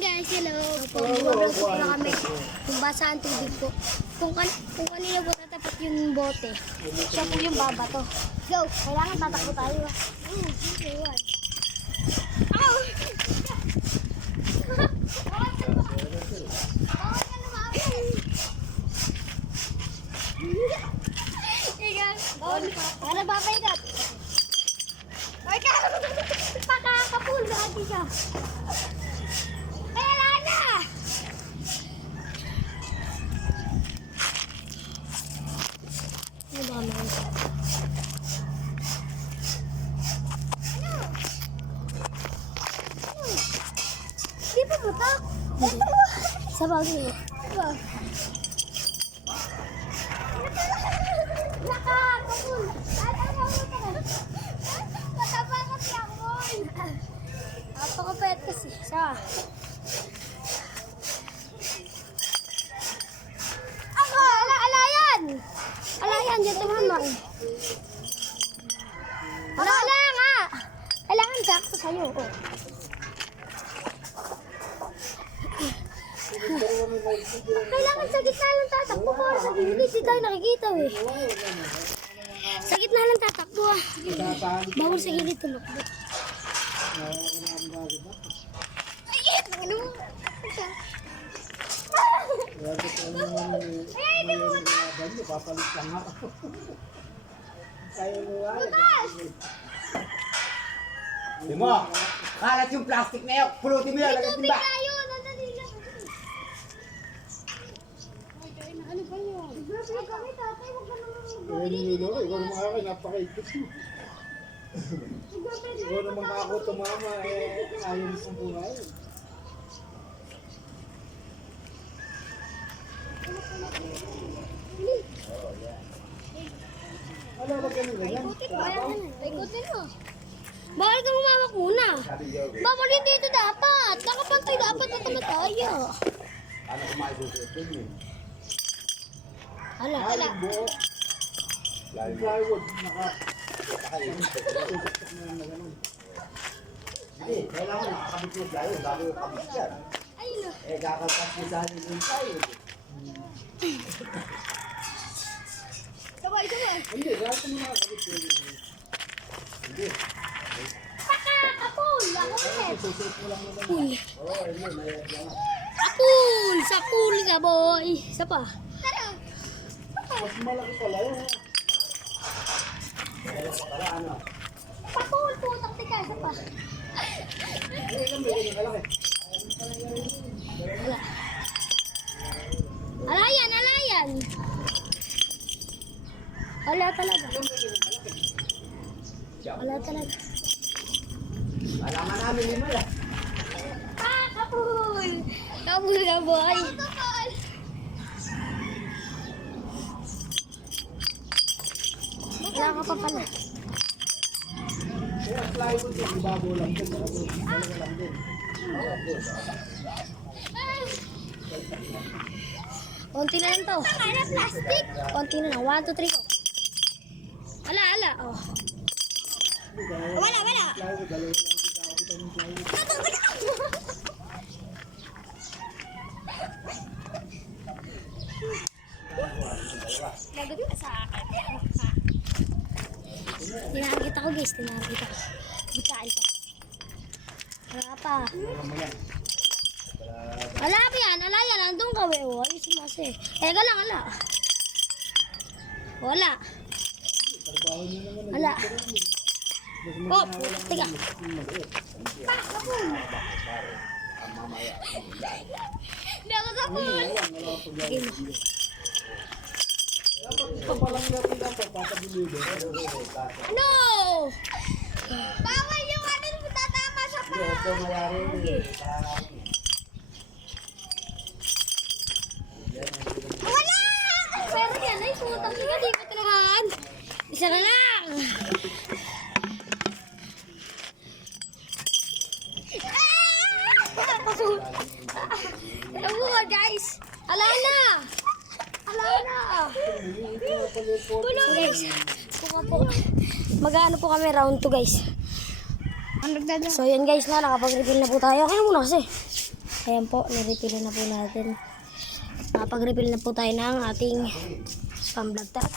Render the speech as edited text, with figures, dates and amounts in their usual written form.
guys, hello. Mag-vlog po na kami. Kung basa ang tubig po. Kung kanina po tatapat yung bote, siya po yung babato. Go! Kailangan tatakbo tayo. Ow! Ano ba paigat? Pakakapul lagi siya. Kaya na! Ano ba kami? Di pa butak? Sa bagay mo. Nakakapul! Mataba kasi ako. Napakapayat kasi. Siya. Ako! Alayan! Alayan, dyan tumama. Ala nga! Kailangan sakto sa'yo. Oh. Kailangan sa gitna lang tatakbo para sa gilid. Hindi tayo nakikita eh. Sa gitna lang tatakbo ah. Bawal sa gilid tumakbo. Ayun! Ano mo? Ay, hindi mo butas! Papalit lang ako. Butas! Di mo, kalat yung plastic na yun. Pulutin mo yun, May lagay tubig timba. tayo! Nandali lang. Ano ba yun? Grabe kami tatay, huwag ka naman Ikaw naman ako, napakaikot mo. Ikaw naman ako tumama, ayaw mo sa buhay. Ano ba ganun ganyan? Ikutin mo. Bakit ka mamamak muna? Bakit dito dapat? Nakapantay dapat na naman tayo. Ano kumain ko sa ito yun? Hala. Yung buo. Yung plywood, Hindi, kailangan nakakabit yung plywood bago yung kabit yan. Ayun o. Kakalpas mo sa halin yung plywood. Sabay. Hindi, kaya mo nakakabit yung Hindi. Kapul! Ako eh. Susunod mo lang naman. Pool. Oo, hindi, mayroon lang. Kapul! Sa pool ka boy. Isa pa. Mas malaki pala yun. Malaki pala, ano? Kapul po. Taktika. Isa pa. Ano yung may kalaki? Wala. Alayan. Wala talaga. Alaman namin lima lang. Kapul! Kapul ka boy. Wala ka pa pala. Kaya plywood yung ibabaw lang din. Talaga lang din. Konti na lang to. Plastic. Konti na lang. 1, 2, 3 go. Ala. Oh. Wala. Plywood, dalawa lang din ako ng plywood. Lagot ka sa akin. Tinarget ako guys. Butaan ko. Wala pa. Wala pa yan. Alayan. Andun ka we. Ayusin mo kasi. Ega lang. Wala. Oh, tiga. Hindi ako sa pool. Ito palang natin lang po, papabilido. Ano? Bawal yung ano tatama sa pa. Ito mayari rin. Wala! Pero yan ay putang ina, di ko tinamaan. Isa na lang. Alam mo guys, ala na. Tulong guys. Mag-ano po kami round 2 guys. So yan guys na, nakapag-refill na po tayo. Kaya muna kasi. Ayan po, na-refill na po natin. Nakapag-refill na po tayo ng ating pang-vlog. Tara.